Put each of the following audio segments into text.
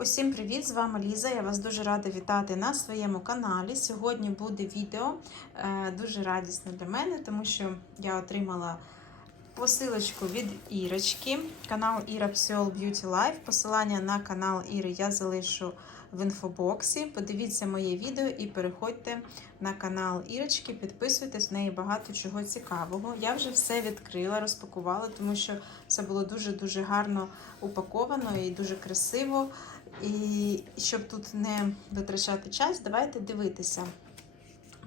Усім привіт! З вами Ліза. Я вас дуже рада вітати на своєму каналі. Сьогодні буде відео е, дуже радісне для мене, тому що я отримала посилочку від Ірочки, канал Іра Псіол Beauty Life. Посилання на канал Іри я залишу в інфобоксі. Подивіться моє відео і переходьте на канал Ірочки, підписуйтесь, в неї багато чого цікавого. Я вже все відкрила, розпакувала, тому що це було дуже-дуже гарно упаковано і дуже красиво. І щоб тут не витрачати час, давайте дивитися.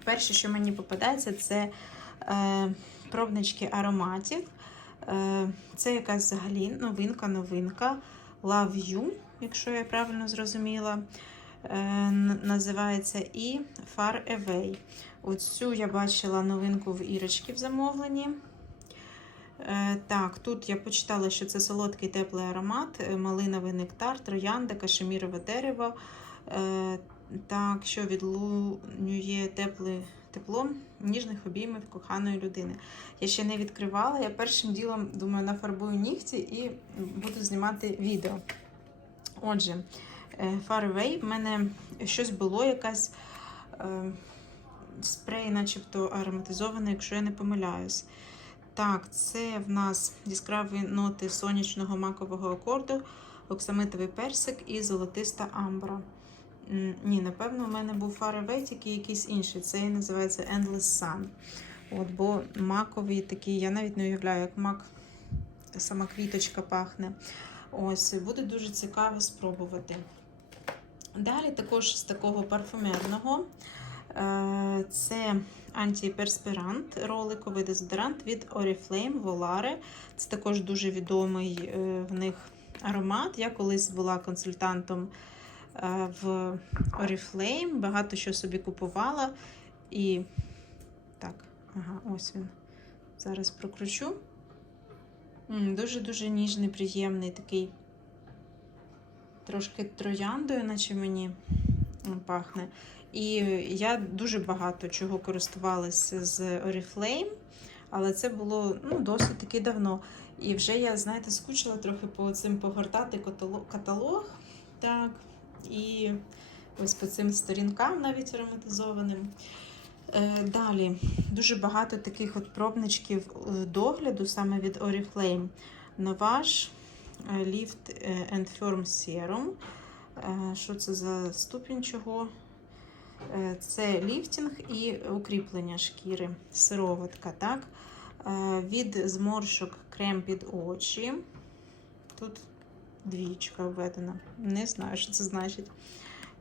Перше, що мені попадається, це е, пробнички ароматів. Е, це якась взагалі новинка-новинка. Love You, якщо я правильно зрозуміла, е, називається і Far Away. Оцю я бачила новинку в Ірочки в замовленні. Е, Так, тут я почитала, що це солодкий теплий аромат, е, малиновий нектар, троянда, кашемірове дерево. Е, Так, що відлунює тепле, тепло ніжних обіймів коханої людини. Я ще не відкривала. Я першим ділом думаю, нафарбую нігті і буду знімати відео. Отже, Far Away в мене щось було, якась спрей, начебто ароматизоване, якщо я не помиляюсь. Так, це в нас яскраві ноти сонячного макового акорду, оксамитовий персик і золотиста амбра. Ні, напевно, у мене був Far тільки якийсь інший. Це називається Endless Sun. От, бо маковий такий, я навіть не уявляю, як мак, сама квіточка пахне. Ось, буде дуже цікаво спробувати. Далі також з такого парфумерного. Е, Це антиперспірант, роликовий дезодорант від Oriflame Volare. Це також дуже відомий е, в них аромат. Я колись була консультантом е, в Oriflame, багато що собі купувала. І так, ага, ось він. Зараз прокручу. Дуже-дуже ніжний, приємний такий. Трошки трояндою, наче мені пахне. І я дуже багато чого користувалася з Oriflame, але це було ну, досить таки давно. І вже я, знаєте, скучила трохи по цим погортати каталог. Так, і ось по цим сторінкам навіть ароматизованим. Е, Далі дуже багато таких от пробничків догляду саме від Oriflame. Novage Lift and Firm Serum. Е, Що це за ступінь чого? Е, Це ліфтінг і укріплення шкіри, сироватка, так? Е, Від зморшок крем під очі. Тут двічка введена. Не знаю, що це значить.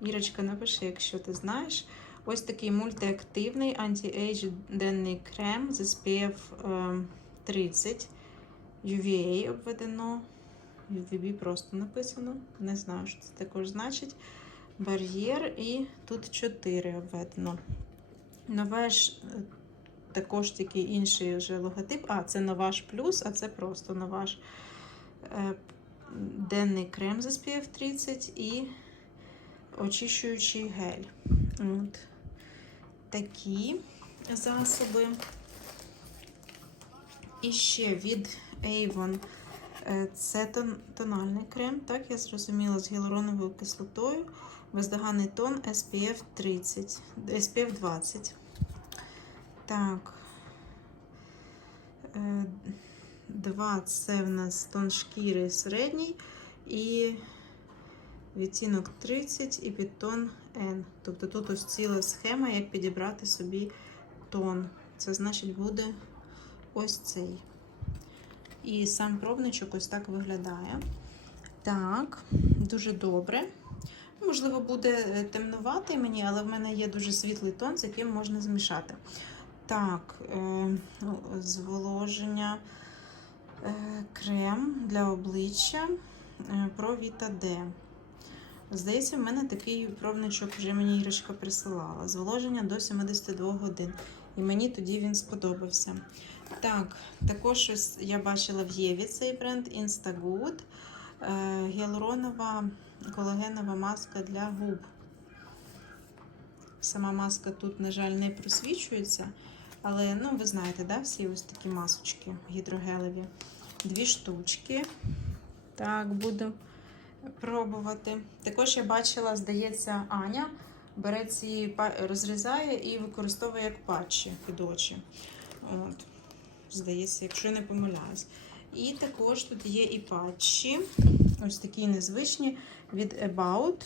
Ірочка, напиши, якщо ти знаєш. Ось такий мультиактивний анті-ейдж денний крем з SPF е, 30. UVA обведено. UVB просто написано. Не знаю, що це також значить бар'єр, і тут 4 обведено. Нове ж е, також тільки інший вже логотип. А, це Новаш плюс, а це просто Новаш Е, денний крем з SPF 30 і очищуючий гель. От. Такі засоби. І ще від Avon Е, це тональний крем, так я зрозуміла, з гіалуроновою кислотою. Бездоганний тон SPF 30, SPF 20. Так. Е, Два це в нас тон шкіри середній і відтінок 30 і підтон N. Тобто тут ось ціла схема, як підібрати собі тон. Це значить буде ось цей. І сам пробничок ось так виглядає. Так, дуже добре. Можливо, буде е, темнуватий мені, але в мене є дуже світлий тон, з яким можна змішати. Так, е, ну, зволоження, е, крем для обличчя про Vita D. Здається, в мене такий пробничок вже мені Ірочка присилала. Зволоження до 72 годин. І мені тоді він сподобався. Так, також ось я бачила в Єві цей бренд Instagood. Гіалуронова колагенова маска для губ. Сама маска тут, на жаль, не просвічується. Але, ну, ви знаєте, да, всі ось такі масочки гідрогелеві. Дві штучки. Так, буду пробувати. Також я бачила, здається, Аня бере ці розрізає і використовує як патчі під очі. От. Здається, якщо я не помиляюсь. І також тут є і патчі. Ось такі незвичні від About.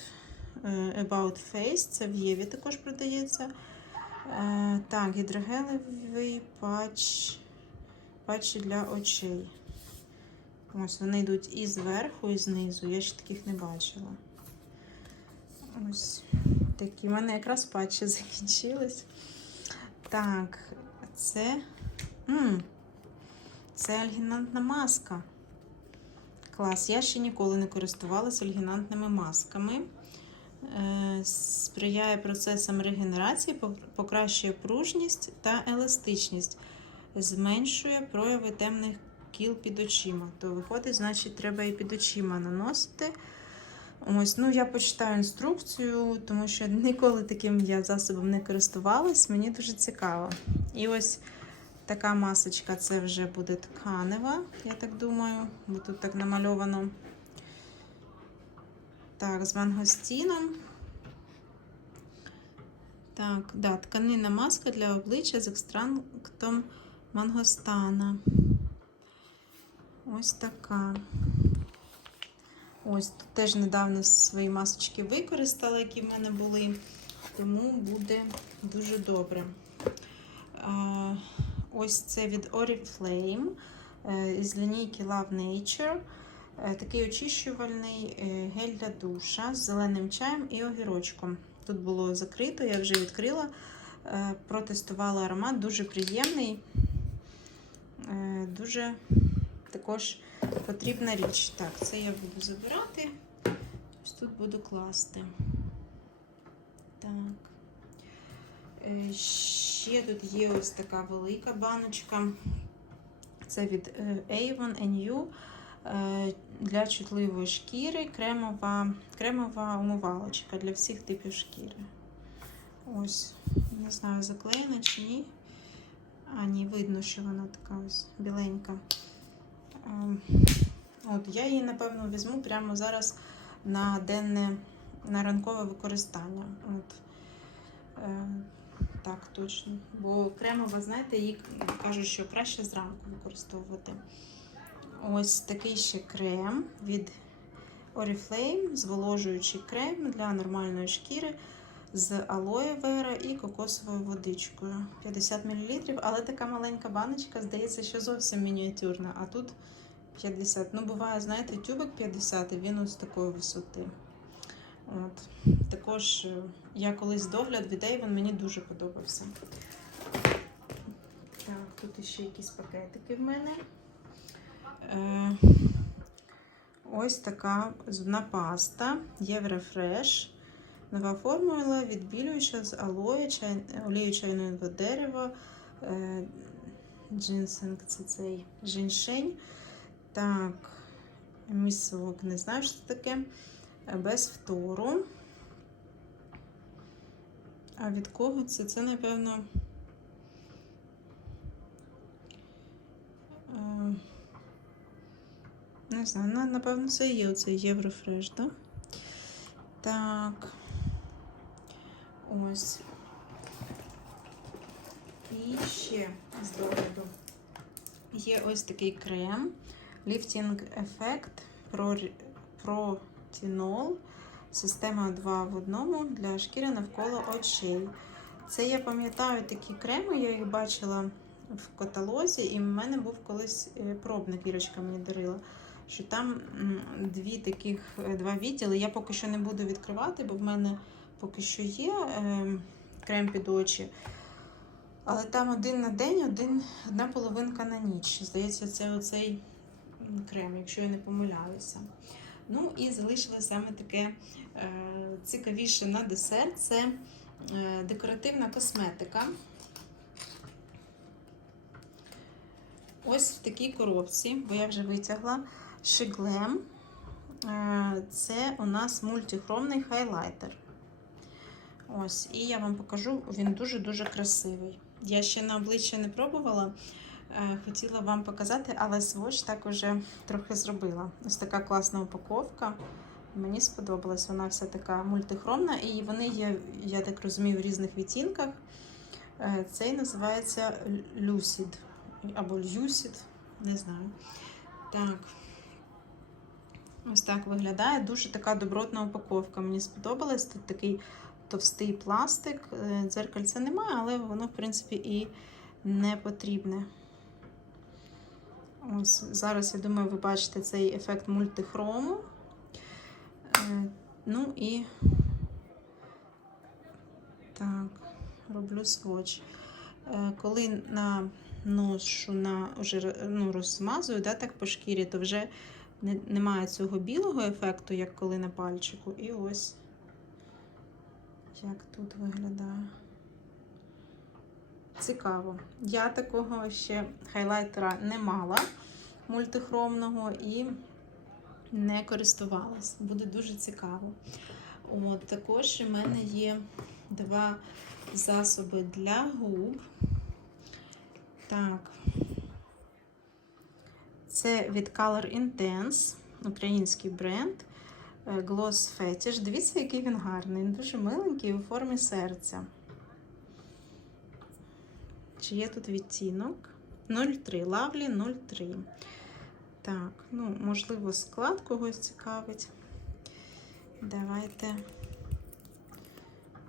Е, About Face. Це в Єві також продається. Е, Так, гідрогелевий патч. Патчі для очей. Ось вони йдуть і зверху, і знизу. Я ще таких не бачила. Ось такі. У мене якраз патчі закінчились. Так, це. м це альгінантна маска. Клас. Я ще ніколи не користувалася альгінантними масками. Е, сприяє процесам регенерації, покращує пружність та еластичність, зменшує прояви темних кіл під очима. То виходить, значить, треба і під очима наносити. Ось, ну я почитаю інструкцію, тому що ніколи таким я засобом не користувалась. Мені дуже цікаво. І ось така масочка це вже буде тканева, я так думаю, бо тут так намальовано. Так, з мангостіном. Так, да, тканинна маска для обличчя з екстрактом мангостана. Ось така. Ось тут теж недавно свої масочки використала, які в мене були, тому буде дуже добре. А, Ось це від Oriflame е, із лінійки Love Nature. Е, Такий очищувальний е, гель для душа з зеленим чаєм і огірочком. Тут було закрито, я вже відкрила, протестувала аромат, дуже приємний, дуже також потрібна річ. Так, це я буду забирати. Ось тут буду класти. Так. Е, Ще тут є ось така велика баночка. Це від е, Avon NU е, для чутливої шкіри, кремова, кремова умивалочка для всіх типів шкіри. Ось, не знаю, заклеєна чи ні. А, ні, видно, що вона така ось біленька. Ем, От, я її, напевно, візьму прямо зараз на денне, на ранкове використання. От. Так, точно. Бо кремова, знаєте, її кажуть, що краще зранку використовувати. Ось такий ще крем від Oriflame, зволожуючий крем для нормальної шкіри з алоє вера і кокосовою водичкою. 50 мл, але така маленька баночка, здається, що зовсім мініатюрна, а тут 50. Ну, буває, знаєте, тюбик 50, і він ось такої висоти. От. Також е, я колись догляд від Avon мені дуже подобався. Так, тут ще якісь пакетики в мене. Е, ось така зубна паста Єврофреш. Нова формула відбілююча з алоє, чай, олією чайного дерева, е, джинсинг це цей женьшень. Так, місок, не знаю, що це таке. Без втору. А від кого це? Це, напевно. е, Не знаю, напевно, це є оцей Єврофреш, так? Так. Ось. І ще з догляду. Є ось такий крем. Lifting Effect Pro, Protinol. Система 2 в одному для шкіри навколо очей. Це я пам'ятаю такі креми, я їх бачила в каталозі, і в мене був колись е, пробник, Ірочка мені дарила. Що там дві таких е, два відділи. Я поки що не буду відкривати, бо в мене поки що є е, крем під очі. Але там один на день, один, одна половинка на ніч. Здається, це оцей крем, якщо я не помиляюся. Ну і залишилось саме таке е, цікавіше на десерт це е, декоративна косметика. Ось в такій коробці, бо я вже витягла Shiglem. Е, Це у нас мультихромний хайлайтер. Ось, і я вам покажу, він дуже-дуже красивий. Я ще на обличчя не пробувала, хотіла вам показати, але сводч так уже трохи зробила. Ось така класна упаковка. Мені сподобалась. Вона вся така мультихромна, і вони є, я так розумію, в різних відтінках. Е, Цей називається Lucid або Lucid, не знаю. Так. Ось так виглядає. Дуже така добротна упаковка. Мені сподобалась. Тут такий товстий пластик. Е, Дзеркальця немає, але воно, в принципі, і не потрібне. Ось зараз, я думаю, ви бачите цей ефект мультихрому. Е, Ну і так, роблю сводч. Е, Коли наношу на вже ну, розмазую, да, так по шкірі, то вже не, немає цього білого ефекту, як коли на пальчику. І ось як тут виглядає. Цікаво. Я такого ще хайлайтера не мала мультихромного і не користувалась. Буде дуже цікаво. От, також у мене є два засоби для губ. Так. Це від Color Intense, український бренд е, Gloss Fetish. Дивіться, який він гарний. Він дуже миленький у формі серця. Чи є тут відтінок? 03, Lovely 03. Так, ну, можливо, склад когось цікавить. Давайте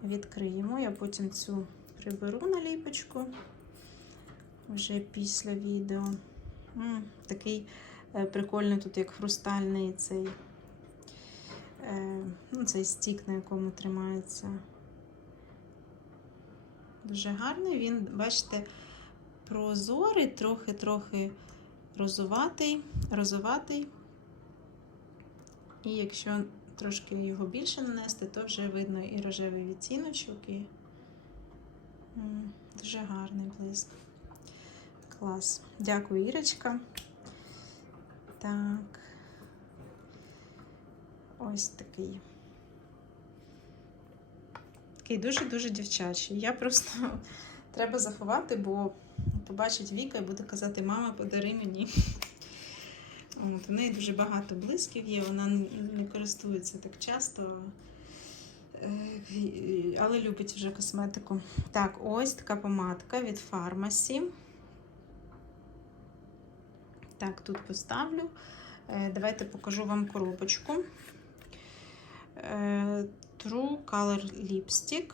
відкриємо. Я потім цю приберу наліпочку вже після відео. М, такий е, прикольний тут, як хрустальний цей, е, ну, цей стік, на якому тримається. Дуже гарний. Він, бачите, прозорий, трохи-трохи розуватий, розуватий. І якщо трошки його більше нанести, то вже видно і рожевий відтіночок, і дуже гарний блиск. Клас. Дякую, Ірочка. Так. Ось такий. Такий дуже-дуже дівчачий. Я просто треба заховати, бо побачить Віка і буде казати, мама, подари мені. От, У неї дуже багато блисків є, вона не користується так часто, е, але любить вже косметику. Так, ось така помадка від Pharmacy. Так, тут поставлю. Е, Давайте покажу вам коробочку. True Color Lipstick.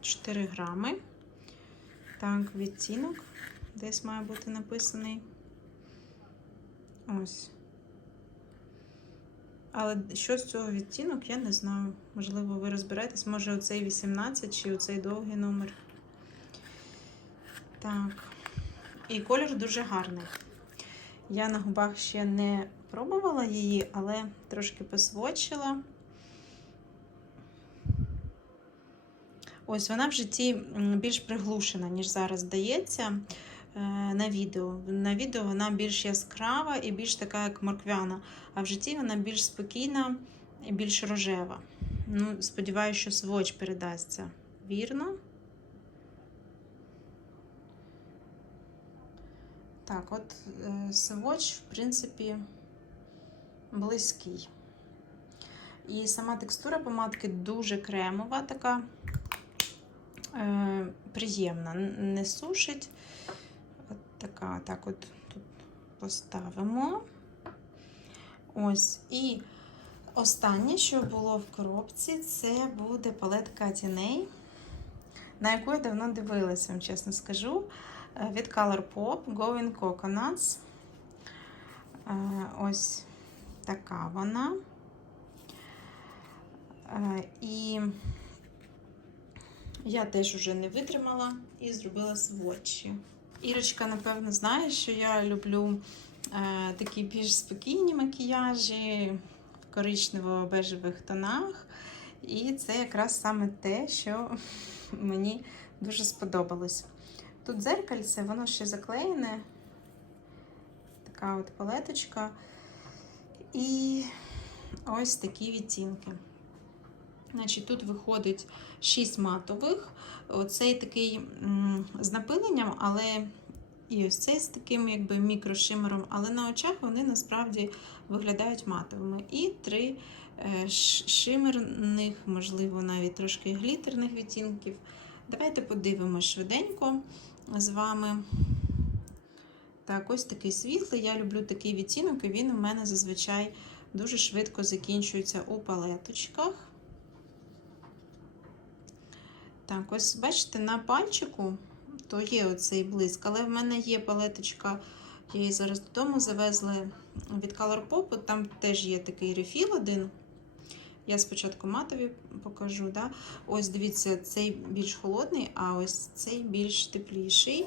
4 грами. Так, відтінок десь має бути написаний. Ось. Але що з цього відтінок, я не знаю. Можливо, ви розберетесь, може оцей 18 чи оцей довгий номер. Так. І колір дуже гарний. Я на губах ще не пробувала її, але трошки посвочила. Ось вона в житті більш приглушена, ніж зараз здається е, на відео. На відео вона більш яскрава і більш така, як морквяна, а в житті вона більш спокійна і більш рожева. Ну, Сподіваюся, що сводч передасться вірно. Так, от е, сводч, в принципі, близький. І сама текстура помадки дуже кремова, така е, приємна, не сушить. От така, так от тут поставимо. Ось. І останнє, що було в коробці, це буде палетка тіней, на яку я давно дивилася, вам чесно скажу. Е, Від Colourpop Going Coconuts. Е, Ось така вона. Е, І я теж уже не витримала і зробила сводчі. Ірочка, напевно, знає, що я люблю е, такі більш спокійні макіяжі в коричнево-бежевих тонах. І це якраз саме те, що мені дуже сподобалось. Тут дзеркальце, воно ще заклеєне. Така от палеточка. І ось такі відтінки. Значить, Тут виходить 6 матових. Оцей такий з напиленням, але І ось цей з таким якби мікрошимером, але на очах вони насправді виглядають матовими. І три е, шимерних, можливо, навіть трошки глітерних відтінків. Давайте подивимося швиденько з вами. Так, ось такий світлий. Я люблю такий відтінок, і він у мене зазвичай дуже швидко закінчується у палеточках. Так, ось бачите, на пальчику то є оцей блиск, але в мене є палеточка, я її зараз додому завезли від Colourpop, там теж є такий рефіл один. Я спочатку матові покажу. Да? Ось дивіться, цей більш холодний, а ось цей більш тепліший.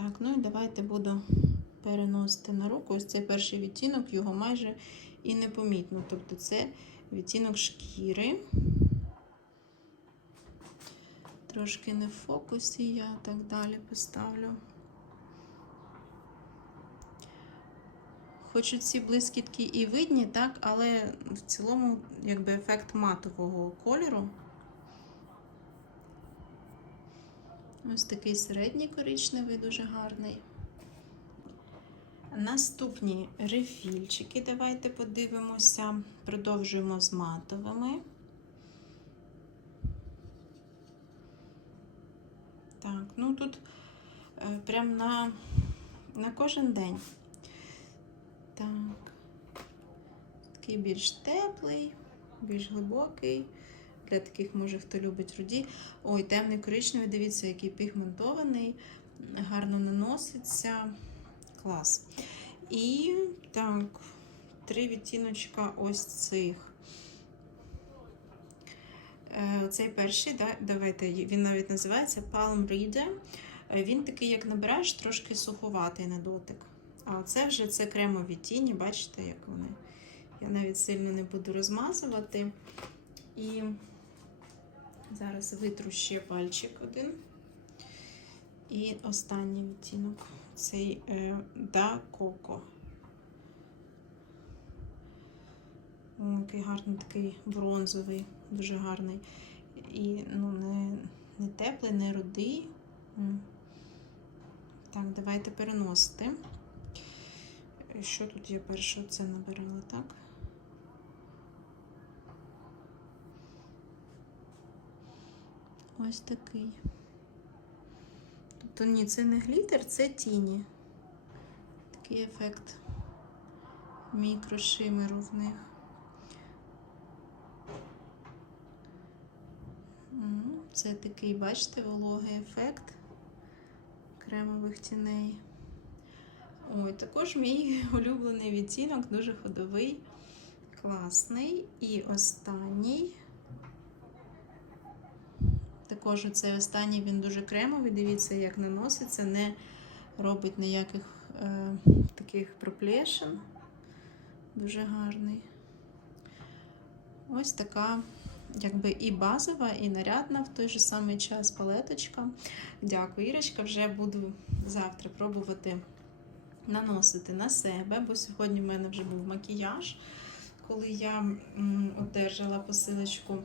Так, ну і давайте буду переносити на руку. Ось цей перший відтінок, його майже і непомітно. Тобто це відтінок шкіри. Трошки не в фокусі, я так далі поставлю. Хоч ці блискітки і видні, так, але в цілому якби ефект матового кольору. Ось такий середній коричневий, дуже гарний. Наступні рефільчики, давайте подивимося. Продовжуємо з матовими. Так, ну тут е, прям на, на кожен день. Так. Такий більш теплий, більш глибокий. Для таких, може, хто любить руді. Ой, темний коричневий, дивіться, який пігментований, гарно наноситься. Клас. І так, три відтіночка ось цих. Е, Цей перший, да, давайте, він навіть називається Palm Reader. Е, Він такий, як набираєш, трошки суховатий на дотик. А це вже це кремові тіні, бачите, як вони. Я навіть сильно не буду розмазувати. І зараз витру ще пальчик один. І останній відтінок цей е, Да Коко. О, який гарний такий бронзовий, дуже гарний. І ну, не, не теплий, не рудий. Так, давайте переносити. Що тут я перше це набирала, так? Ось такий. Тобто ні, це не глітер, це тіні. Такий ефект мікрошимеру в них. Це такий, бачите, вологий ефект кремових тіней. Ой, також мій улюблений відтінок, дуже ходовий, класний. І останній. Також цей останній він дуже кремовий. Дивіться, як наноситься, не робить ніяких е, таких проплешин. Дуже гарний. Ось така, якби і базова, і нарядна в той же самий час палеточка. Дякую, Ірочка. Вже буду завтра пробувати наносити на себе, бо сьогодні в мене вже був макіяж, коли я одержала посилочку.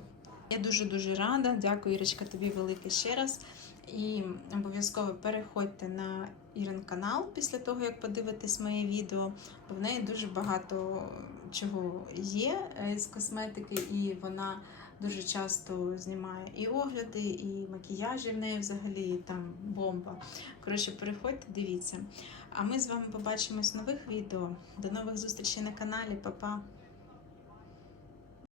Я дуже-дуже рада. Дякую, Ірочка, тобі велике ще раз. І обов'язково переходьте на Ірин канал після того, як подивитесь моє відео, бо в неї дуже багато чого є е, з косметики, і вона дуже часто знімає і огляди, і макіяжі в неї взагалі там бомба. Коротше, переходьте, дивіться. А ми з вами побачимось в нових відео. До нових зустрічей на каналі, Па-па!